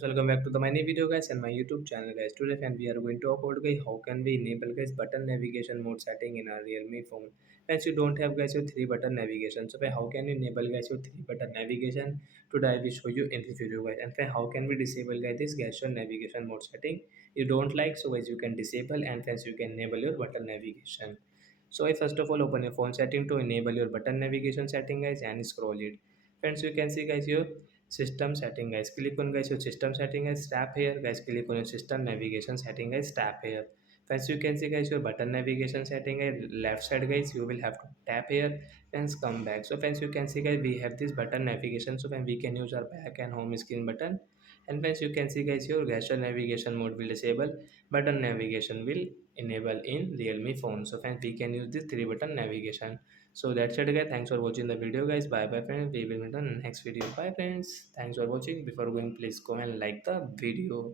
Welcome back to the my new video guys and my YouTube channel guys. Today friend we are going to talk about guys how can we enable guys button navigation mode setting in our Realme phone. Friends, you don't have guys your three button navigation. So how can you enable guys your three button navigation? Today I will show you in this video guys. And friend, how can we disable guys this gesture navigation mode setting? You don't like, so guys you can disable, and friends you can enable your button navigation. So I first of all open your phone setting to enable your button navigation setting guys and scroll it. Friends, you can see guys your system setting guys. Click on guys your system setting guys, tap here guys, click on your system navigation setting guys, tap here. First you can see guys your button navigation setting guys, left side guys, you will have to tap here and come back. So friends, you can see guys we have this button navigation, so when we can use our back and home screen button. And friends, you can see guys your gesture navigation mode will disable, button navigation will enable in Realme phone. So friends, we can use this three button navigation. So that's it guys. Thanks for watching the video guys. Bye bye friends. We will meet on the next video. Bye friends. Thanks for watching. Before going, please comment and like the video.